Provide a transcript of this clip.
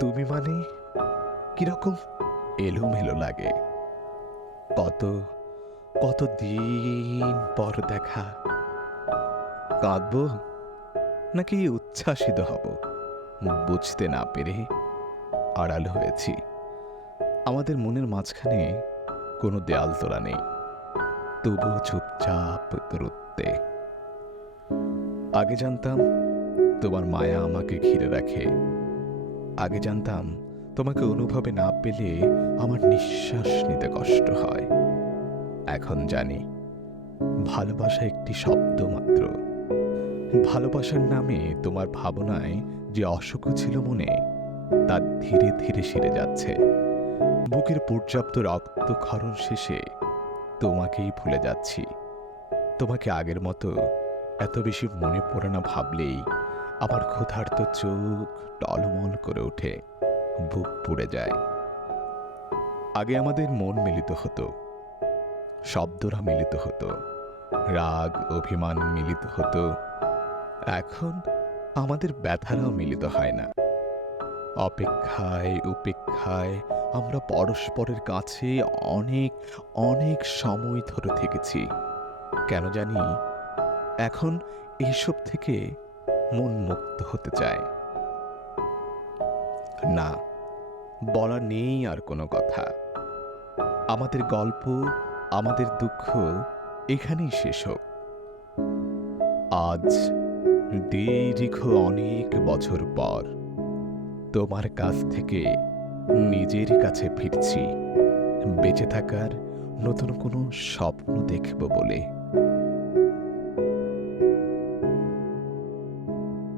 তুমি মানে? কীরকম? এলোমেলো লাগে। কত কত দিন পর দেখা। কাঁদব? নাকি উচ্ছ্বাসিত হব? বুঝতে না পেরে আড়াল হয়েছি। আমাদের মনের মাঝখানে কোনো দেয়াল তোলা নেই। তবু চুপচাপ দূরত্বে আগে জানতাম তোমার মায়া আমাকে ঘিরে রাখে। আগে জানতাম তোমাকে অনুভবে না পেলে আমার নিঃশ্বাস নিতে কষ্ট হয়। এখন জানি, ভালোবাসা একটি শব্দ মাত্র। ভালোবাসার নামে তোমার ভাবনায় যে অসুখ ছিল মনে, তা ধীরে ধীরে সেরে যাচ্ছে। বুকের পর্যাপ্ত রক্তক্ষরণ শেষে তোমাকেই ভুলে যাচ্ছি। তোমাকে আগের মতো এত বেশি মনে পড়ে না ভাবলেই আমার ক্ষুধার্ত চোখ টলমল করে ওঠে, বুক পুড়ে যায়। আগে আমাদের মন মিলিত হতো, শব্দরা মিলিত হতো, রাগ, অভিমান মিলিত হতো। এখন আমাদের ব্যথারাও মিলিত হয় না। অপেক্ষায় উপেক্ষায় আমরা পরস্পরের কাছে অনেক অনেক সময় ধরে থেকেছি। কেন জানি এখন এইসব থেকে মন মুক্ত হতে চায়। না বলা নেই আর কোনো কথা। আমাদের গল্প, আমাদের দুঃখ এখানেই শেষ হোক। আজ দীর্ঘ অনেক বছর পর তোমার কাছ থেকে নিজের কাছে ফিরছি। বেঁচে থাকার নতুন কোনো স্বপ্ন দেখব বলে।